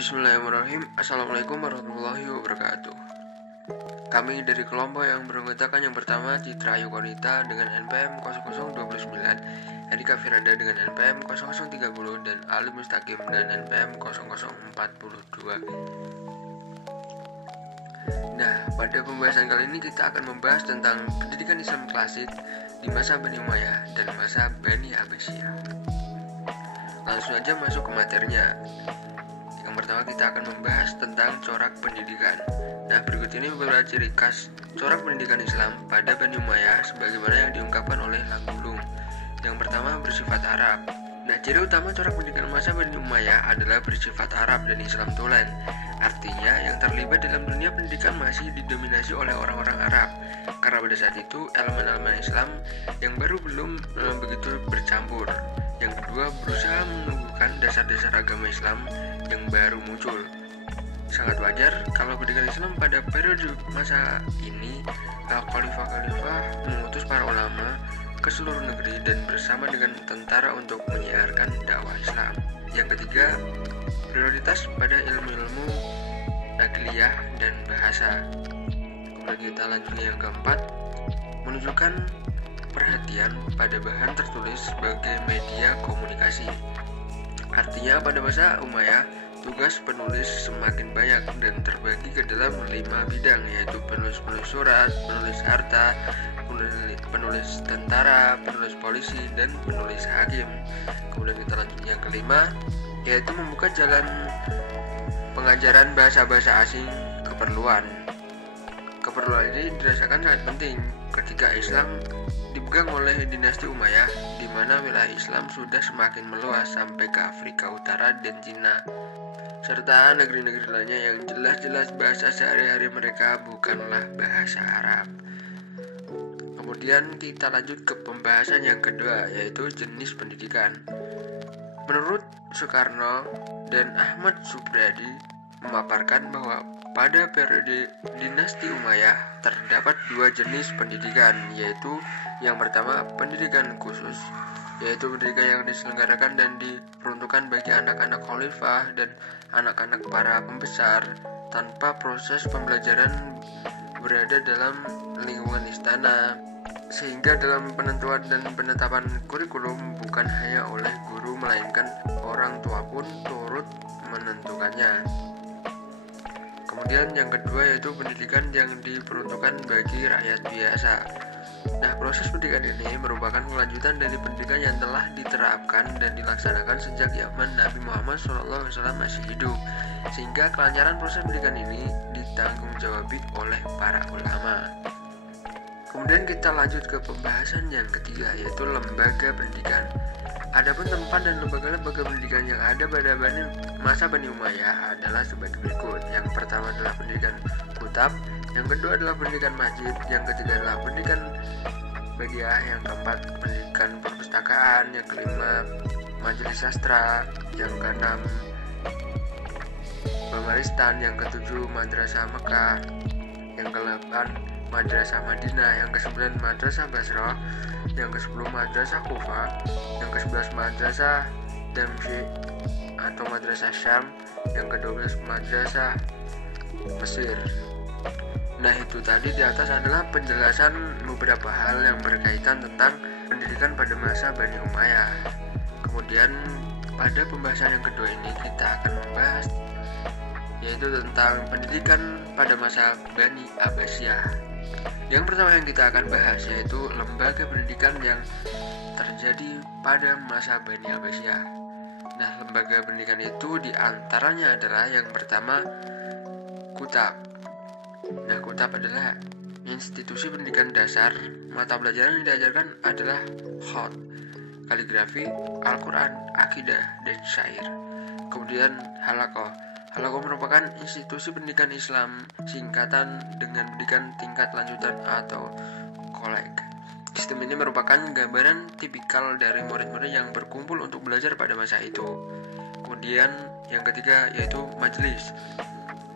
Bismillahirrahmanirrahim. Assalamualaikum warahmatullahi wabarakatuh. Kami dari kelompok yang beranggotakan yang pertama Citra Ayu Konita dengan NPM 0029, Erika Firanda dengan NPM 0030, dan Ali Mustaqim dengan NPM 0042. Nah, pada pembahasan kali ini kita akan membahas tentang pendidikan Islam klasik di masa Bani Umayyah dan masa Bani Abbasiyah. Langsung aja masuk ke materinya. Yang pertama kita akan membahas tentang corak pendidikan. Nah, berikut ini beberapa ciri khas corak pendidikan Islam pada Bani Umayyah sebagaimana yang diungkapkan oleh Langgulung. Yang pertama, bersifat Arab. Nah, ciri utama corak pendidikan masa Bani Umayyah adalah bersifat Arab dan Islam tulen. Artinya, yang terlibat dalam dunia pendidikan masih didominasi oleh orang-orang Arab. Karena pada saat itu, elemen-elemen Islam yang baru belum begitu bercampur. Yang kedua, berusaha menumbuhkan dasar-dasar agama Islam yang baru muncul. Sangat wajar kalau pendidikan Islam pada periode masa ini, khalifah-khalifah mengutus para ulama ke seluruh negeri dan bersama dengan tentara untuk menyiarkan dakwah Islam. Yang ketiga, prioritas pada ilmu-ilmu nagliyah dan bahasa. Kemudian kita lanjut yang keempat, menunjukkan perhatian pada bahan tertulis sebagai media komunikasi. Artinya pada masa Umayyah, tugas penulis semakin banyak dan terbagi ke dalam 5 bidang, yaitu penulis surat, penulis harta, penulis tentara, penulis polisi, dan penulis hakim. Kemudian kita lanjut yang kelima, yaitu membuka jalan pengajaran bahasa-bahasa asing keperluan. Keperluan ini dirasakan sangat penting ketika Islam dipegang oleh dinasti Umayyah, di mana wilayah Islam sudah semakin meluas sampai ke Afrika Utara dan Cina, serta negeri-negeri lainnya yang jelas-jelas bahasa sehari-hari mereka bukanlah bahasa Arab. Kemudian kita lanjut ke pembahasan yang kedua, yaitu jenis pendidikan. Menurut Soekarno dan Ahmad Subradi memaparkan bahwa pada periode dinasti Umayyah terdapat 2 jenis pendidikan, yaitu yang pertama pendidikan khusus, yaitu pendidikan yang diselenggarakan dan diperuntukkan bagi anak-anak khalifah dan anak-anak para pembesar tanpa proses pembelajaran berada dalam lingkungan istana, sehingga dalam penentuan dan penetapan kurikulum bukan hanya oleh guru melainkan orang tua pun turut menentukannya. Kemudian yang kedua yaitu pendidikan yang diperuntukkan bagi rakyat biasa. Nah, proses pendidikan ini merupakan kelanjutan dari pendidikan yang telah diterapkan dan dilaksanakan sejak zaman Nabi Muhammad SAW masih hidup, sehingga kelancaran proses pendidikan ini ditanggung-jawabi oleh para ulama. Kemudian kita lanjut ke pembahasan yang ketiga, yaitu lembaga pendidikan. Adapun tempat dan lembaga-lembaga pendidikan yang ada pada masa Bani Umayyah adalah sebagai berikut. Yang pertama adalah pendidikan kutab, yang kedua adalah pendidikan masjid, yang ketiga adalah pendidikan badiah, yang keempat pendidikan perpustakaan, yang kelima majelis sastra, yang keenam pemaristan, yang ketujuh madrasah Mekah, yang ke-8 madrasah Madinah, yang ke-9 madrasah Basrah, yang ke-10 madrasah Kufa, yang ke-11 madrasah Damsyik atau madrasah Syam, yang ke-12 madrasah Mesir. Nah, itu tadi di atas adalah penjelasan beberapa hal yang berkaitan tentang pendidikan pada masa Bani Umayyah. Kemudian pada pembahasan yang kedua ini kita akan membahas yaitu tentang pendidikan pada masa Bani Abbasiyah. Yang pertama yang kita akan bahas yaitu lembaga pendidikan yang terjadi pada masa Bani Abbasiyah. Nah, lembaga pendidikan itu diantaranya adalah yang pertama kutab. Nah, kutab adalah institusi pendidikan dasar. Mata pelajaran yang diajarkan adalah khat, kaligrafi, Al-Quran, akidah, dan syair. Kemudian halaqah. Halaqah merupakan institusi pendidikan Islam singkatan dengan pendidikan tingkat lanjutan atau kolek. Sistem ini merupakan gambaran tipikal dari murid-murid yang berkumpul untuk belajar pada masa itu. Kemudian yang ketiga yaitu majelis.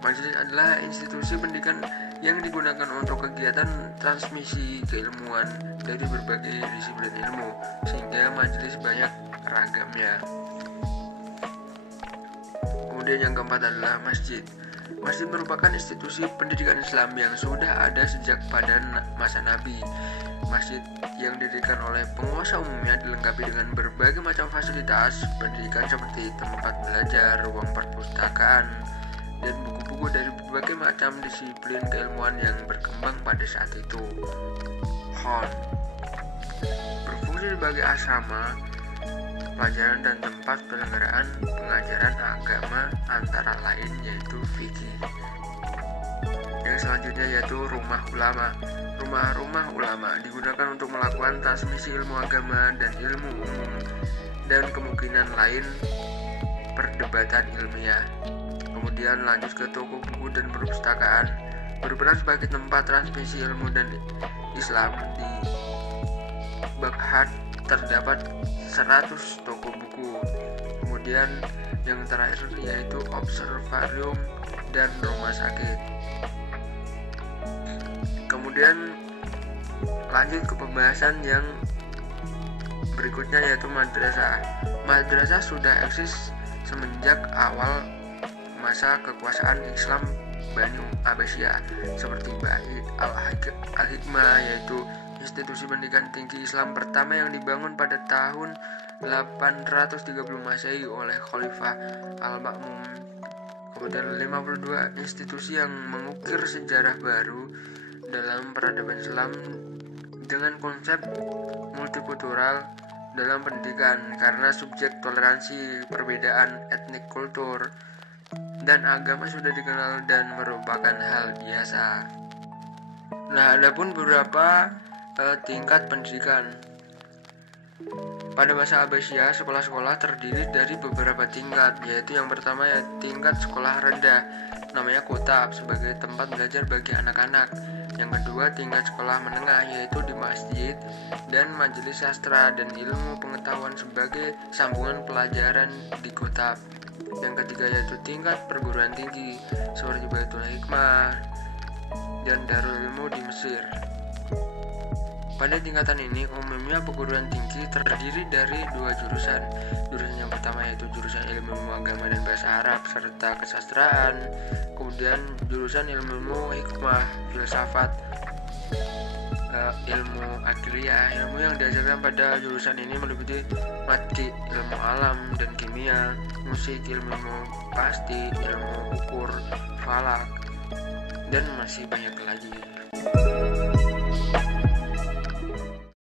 Majelis adalah institusi pendidikan yang digunakan untuk kegiatan transmisi keilmuan dari berbagai disiplin ilmu, sehingga majelis banyak ragamnya. Kemudian yang keempat adalah masjid. Masjid merupakan institusi pendidikan Islam yang sudah ada sejak pada masa Nabi. Masjid yang didirikan oleh penguasa umumnya dilengkapi dengan berbagai macam fasilitas pendidikan seperti tempat belajar, ruang perpustakaan, dan buku-buku dari berbagai macam disiplin keilmuan yang berkembang pada saat itu. Hall berfungsi sebagai asrama pelajaran dan tempat penyelenggaraan pengajaran agama antara lain yaitu fikih. Yang selanjutnya yaitu rumah ulama. Rumah-rumah ulama digunakan untuk melakukan transmisi ilmu agama dan ilmu umum dan kemungkinan lain perdebatan ilmiah. Kemudian lanjut ke toko buku dan perpustakaan, berperan sebagai tempat transmisi ilmu dan Islam. Di Baghdad terdapat 100 toko buku. Kemudian yang terakhir yaitu observarium dan rumah sakit. Kemudian lanjut ke pembahasan yang berikutnya yaitu madrasah. Madrasah sudah eksis semenjak awal masa kekuasaan Islam Bani Abbasiyah, seperti Bait Al-Hikmah, yaitu institusi pendidikan tinggi Islam pertama yang dibangun pada tahun 830 Masehi oleh Khalifah Al-Ma'mun. Kemudian 52 institusi yang mengukir sejarah baru dalam peradaban Islam dengan konsep multikultural dalam pendidikan, karena subjek toleransi perbedaan etnik, kultur, dan agama sudah dikenal dan merupakan hal biasa. Nah, adapun beberapa tingkat pendidikan. Pada masa Abbasiyah, sekolah-sekolah terdiri dari beberapa tingkat, yaitu yang pertama ya tingkat sekolah rendah, namanya kotab sebagai tempat belajar bagi anak-anak. Yang kedua tingkat sekolah menengah, yaitu di masjid dan majelis sastra dan ilmu pengetahuan sebagai sambungan pelajaran di kotab. Yang ketiga yaitu tingkat perguruan tinggi seperti Baitul Hikmah dan Darul Ilmu di Mesir. Pada tingkatan ini umumnya perguruan tinggi terdiri dari dua jurusan. Jurusan yang pertama yaitu jurusan ilmu agama dan bahasa Arab serta kesastraan. Kemudian jurusan ilmu hikmah, filsafat, ilmu akiliyah. Ilmu yang diajarkan pada jurusan ini meliputi matematik, ilmu alam dan kimia, musik, ilmu pasti, ilmu ukur, falak, dan masih banyak lagi.